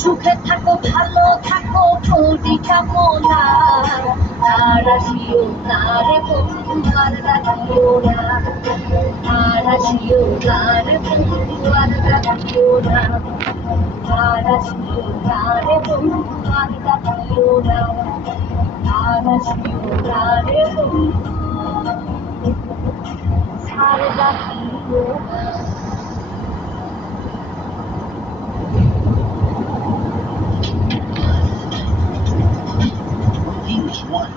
সুখে থাকো ভালো থাকো করি কামনা আর আসিও না রে বন্ধু আর রাখিও না আর আসিও না রে বন্ধু আর রাখিও না আর আসিও না রে বন্ধু আর রাখিও না আর আসিও না রে বন্ধু আর রাখিও না। English 1.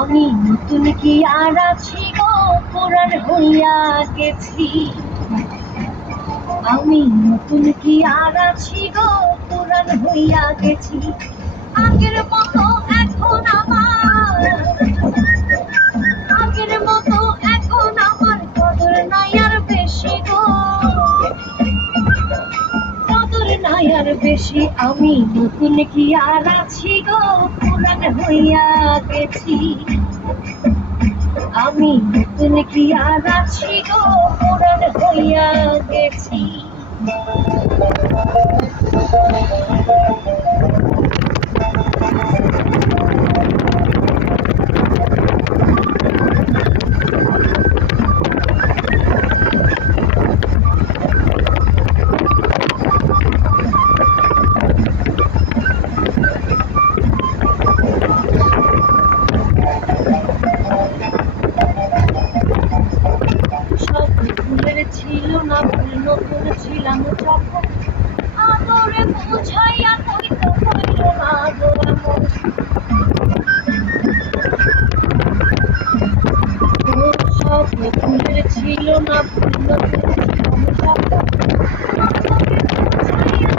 আমি নতুন কি আর আছি গো পুরান হইয়া গেছি আমি নতুন কি আর আছি গো পুরান হইয়া গেছি আগের মতো এখন আমার আগের মতো এখন আমার কদর নাই আর বেশি গো কদর নাই আর বেশি আমি নতুন কি আর আছি গো পুরান হইয়া গেছি আমি নতুন কি আর আছি গো পুরান হইয়া গেছি ছিল না ভুল নতুন ছিলাম যখন আদরে বুঝাইয়া কইতে হইল না গো এমন সব ফুলের ছিল না ভুল নতুন ছিলাম যখন আদরে বুঝাইয়া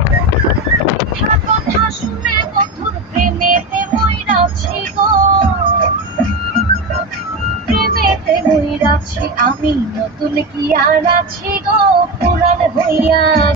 মিঠা কথা শুনে বন্ধুর প্রেমেতে মইরাছি গো প্রেমেতে মইরাছি আমি নতুন কি আর আছি গো পুরান হইয়া